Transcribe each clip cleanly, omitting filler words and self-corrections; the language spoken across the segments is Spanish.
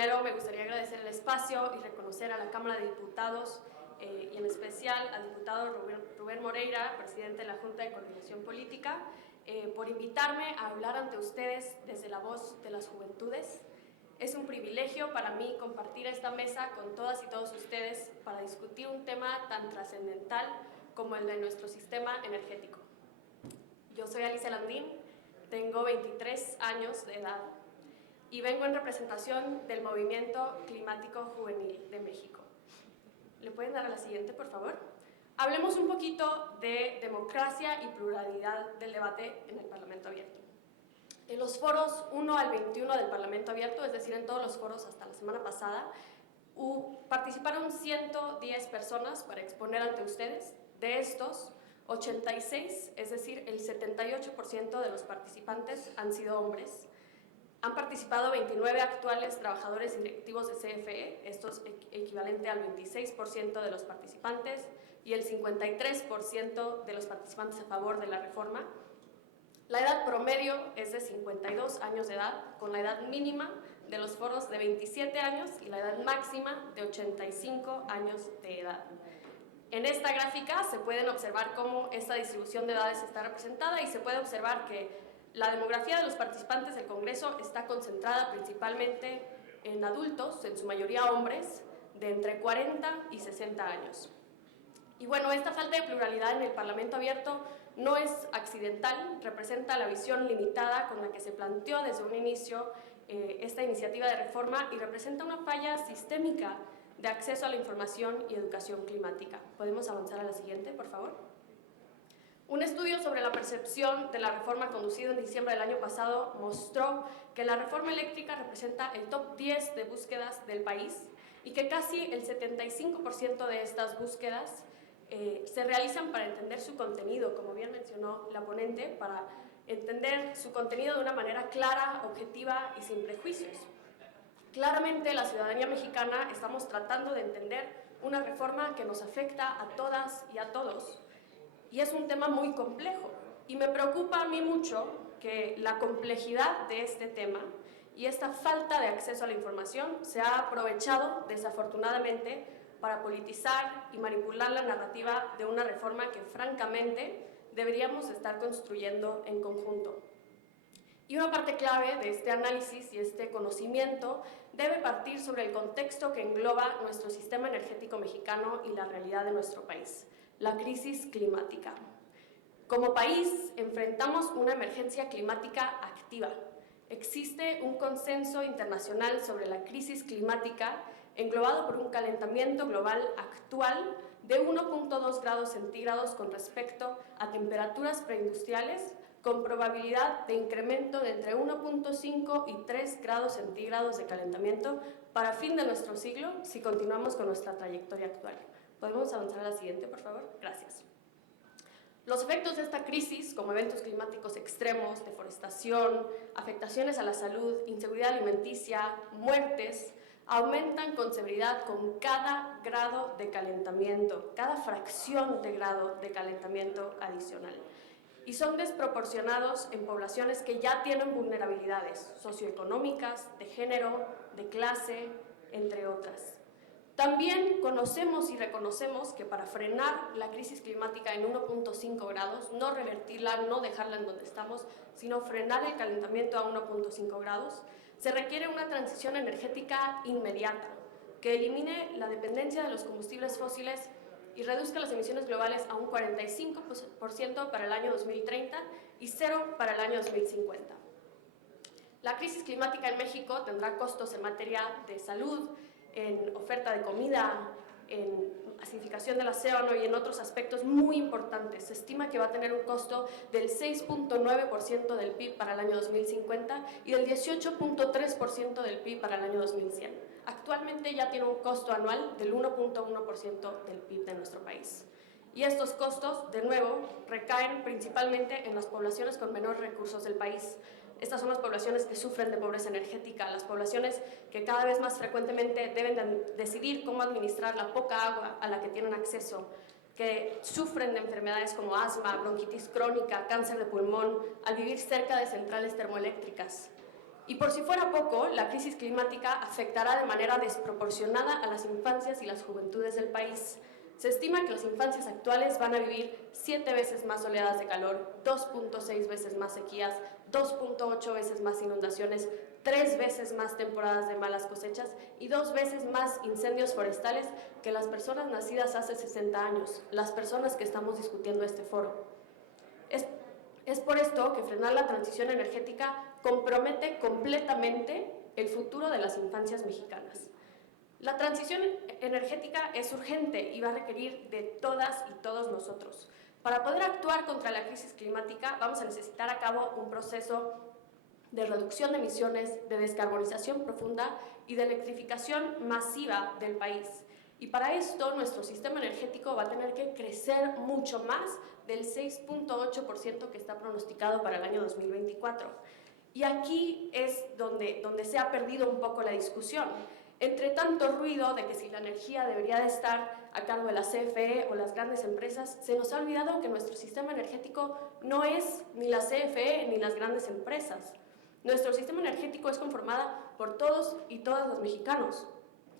Primero, me gustaría agradecer el espacio y reconocer a la Cámara de Diputados y en especial al diputado Rubén Moreira, presidente de la Junta de Coordinación Política, por invitarme a hablar ante ustedes desde la voz de las juventudes. Es un privilegio para mí compartir esta mesa con todas y todos ustedes para discutir un tema tan trascendental como el de nuestro sistema energético. Yo soy Alicia Landín, tengo 23 años de edad y vengo en representación del Movimiento Climático Juvenil de México. ¿Le pueden dar a la siguiente, por favor? Hablemos un poquito de democracia y pluralidad del debate en el Parlamento Abierto. En los foros 1 al 21 del Parlamento Abierto, es decir, en todos los foros hasta la semana pasada, participaron 110 personas para exponer ante ustedes. De estos, 86, es decir, el 78% de los participantes han sido hombres. Han participado 29 actuales trabajadores directivos de CFE, esto es equivalente al 26% de los participantes, y el 53% de los participantes a favor de la reforma. La edad promedio es de 52 años de edad, con la edad mínima de los foros de 27 años y la edad máxima de 85 años de edad. En esta gráfica se pueden observar cómo esta distribución de edades está representada y se puede observar que la demografía de los participantes del Congreso está concentrada principalmente en adultos, en su mayoría hombres, de entre 40 y 60 años. Y bueno, esta falta de pluralidad en el Parlamento Abierto no es accidental, representa la visión limitada con la que se planteó desde un inicio esta iniciativa de reforma y representa una falla sistémica de acceso a la información y educación climática. ¿Podemos avanzar a la siguiente, por favor? Un estudio sobre la percepción de la reforma conducido en diciembre del año pasado mostró que la reforma eléctrica representa el top 10 de búsquedas del país y que casi el 75% de estas búsquedas se realizan para entender su contenido, como bien mencionó la ponente, para entender su contenido de una manera clara, objetiva y sin prejuicios. Claramente, la ciudadanía mexicana estamos tratando de entender una reforma que nos afecta a todas y a todos, y es un tema muy complejo. Y me preocupa a mí mucho que la complejidad de este tema y esta falta de acceso a la información se ha aprovechado, desafortunadamente, para politizar y manipular la narrativa de una reforma que, francamente, deberíamos estar construyendo en conjunto. Y una parte clave de este análisis y este conocimiento debe partir sobre el contexto que engloba nuestro sistema energético mexicano y la realidad de nuestro país, la crisis climática. Como país, enfrentamos una emergencia climática activa. Existe un consenso internacional sobre la crisis climática englobado por un calentamiento global actual de 1.2 grados centígrados con respecto a temperaturas preindustriales, con probabilidad de incremento de entre 1.5 y 3 grados centígrados de calentamiento para fin de nuestro siglo si continuamos con nuestra trayectoria actual. ¿Podemos avanzar a la siguiente, por favor? Gracias. Los efectos de esta crisis, como eventos climáticos extremos, deforestación, afectaciones a la salud, inseguridad alimenticia, muertes, aumentan con severidad con cada grado de calentamiento, cada fracción de grado de calentamiento adicional. Y son desproporcionados en poblaciones que ya tienen vulnerabilidades socioeconómicas, de género, de clase, entre otras. También conocemos y reconocemos que para frenar la crisis climática en 1.5 grados, no revertirla, no dejarla en donde estamos, sino frenar el calentamiento a 1.5 grados, se requiere una transición energética inmediata que elimine la dependencia de los combustibles fósiles y reduzca las emisiones globales a un 45% para el año 2030 y 0 para el año 2050. La crisis climática en México tendrá costos en materia de salud, en oferta de comida, en acidificación del océano y en otros aspectos muy importantes. Se estima que va a tener un costo del 6.9% del PIB para el año 2050 y del 18.3% del PIB para el año 2100. Actualmente ya tiene un costo anual del 1.1% del PIB de nuestro país. Y estos costos, de nuevo, recaen principalmente en las poblaciones con menores recursos del país. Estas son las poblaciones que sufren de pobreza energética, las poblaciones que cada vez más frecuentemente deben decidir cómo administrar la poca agua a la que tienen acceso, que sufren de enfermedades como asma, bronquitis crónica, cáncer de pulmón, al vivir cerca de centrales termoeléctricas. Y por si fuera poco, la crisis climática afectará de manera desproporcionada a las infancias y las juventudes del país. Se estima que las infancias actuales van a vivir 7 veces más oleadas de calor, 2.6 veces más sequías, 2.8 veces más inundaciones, 3 veces más temporadas de malas cosechas y 2 veces más incendios forestales que las personas nacidas hace 60 años, las personas que estamos discutiendo este foro. Es por esto que frenar la transición energética compromete completamente el futuro de las infancias mexicanas. La transición energética es urgente y va a requerir de todas y todos nosotros. Para poder actuar contra la crisis climática vamos a necesitar a cabo un proceso de reducción de emisiones, de descarbonización profunda y de electrificación masiva del país. Y para esto nuestro sistema energético va a tener que crecer mucho más del 6.8% que está pronosticado para el año 2024. Y aquí es donde se ha perdido un poco la discusión. Entre tanto ruido de que si la energía debería de estar a cargo de la CFE o las grandes empresas, se nos ha olvidado que nuestro sistema energético no es ni la CFE ni las grandes empresas. Nuestro sistema energético es conformado por todos y todas los mexicanos.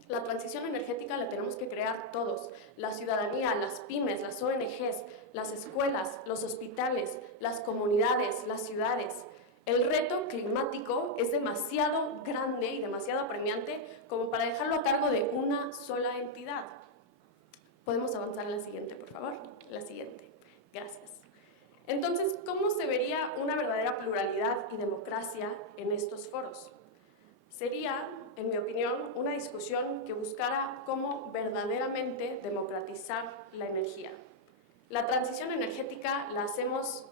La transición energética la tenemos que crear todos, la ciudadanía, las pymes, las ONGs, las escuelas, los hospitales, las comunidades, las ciudades. El reto climático es demasiado grande y demasiado apremiante como para dejarlo a cargo de una sola entidad. ¿Podemos avanzar a la siguiente, por favor? La siguiente. Gracias. Entonces, ¿cómo se vería una verdadera pluralidad y democracia en estos foros? Sería, en mi opinión, una discusión que buscara cómo verdaderamente democratizar la energía. La transición energética la hacemos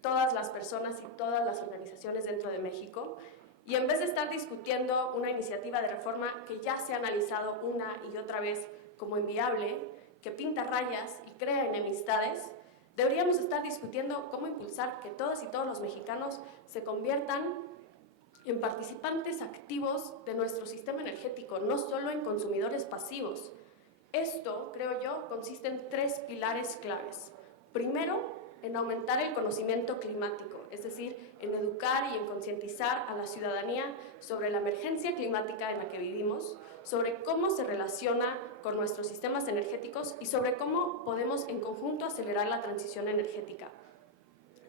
todas las personas y todas las organizaciones dentro de México, y en vez de estar discutiendo una iniciativa de reforma que ya se ha analizado una y otra vez como inviable, que pinta rayas y crea enemistades, deberíamos estar discutiendo cómo impulsar que todas y todos los mexicanos se conviertan en participantes activos de nuestro sistema energético, no solo en consumidores pasivos. Esto, creo yo, consiste en 3 pilares claves. Primero, en aumentar el conocimiento climático, es decir, en educar y en concientizar a la ciudadanía sobre la emergencia climática en la que vivimos, sobre cómo se relaciona con nuestros sistemas energéticos y sobre cómo podemos en conjunto acelerar la transición energética.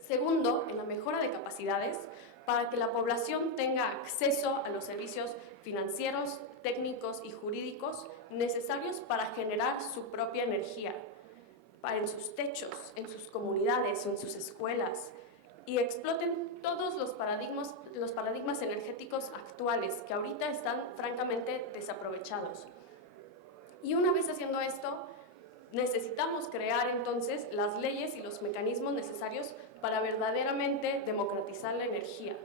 Segundo, en la mejora de capacidades para que la población tenga acceso a los servicios financieros, técnicos y jurídicos necesarios para generar su propia energía, en sus techos, en sus comunidades o en sus escuelas, y exploten todos los paradigmas energéticos actuales que ahorita están francamente desaprovechados. Y una vez haciendo esto, necesitamos crear entonces las leyes y los mecanismos necesarios para verdaderamente democratizar la energía.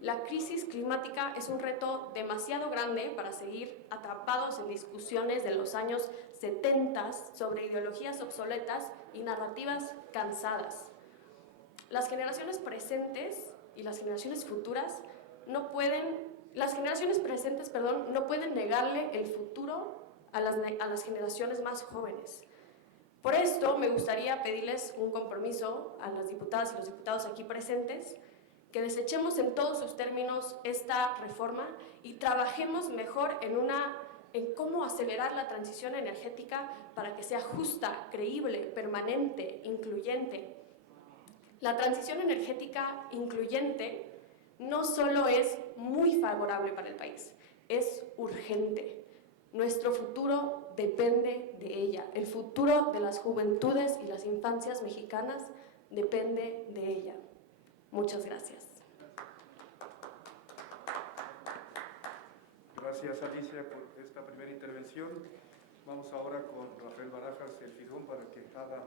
La crisis climática es un reto demasiado grande para seguir atrapados en discusiones de los años 70 sobre ideologías obsoletas y narrativas cansadas. Las generaciones presentes y las generaciones futuras no pueden negarle el futuro a las generaciones más jóvenes. Por esto, me gustaría pedirles un compromiso a las diputadas y los diputados aquí presentes, que desechemos en todos sus términos esta reforma y trabajemos mejor en cómo acelerar la transición energética para que sea justa, creíble, permanente, incluyente. La transición energética incluyente no solo es muy favorable para el país, es urgente. Nuestro futuro depende de ella. El futuro de las juventudes y las infancias mexicanas depende de ella. Muchas gracias. Gracias, Alicia, por esta primera intervención. Vamos ahora con Rafael Barajas, el Fijón, para que haga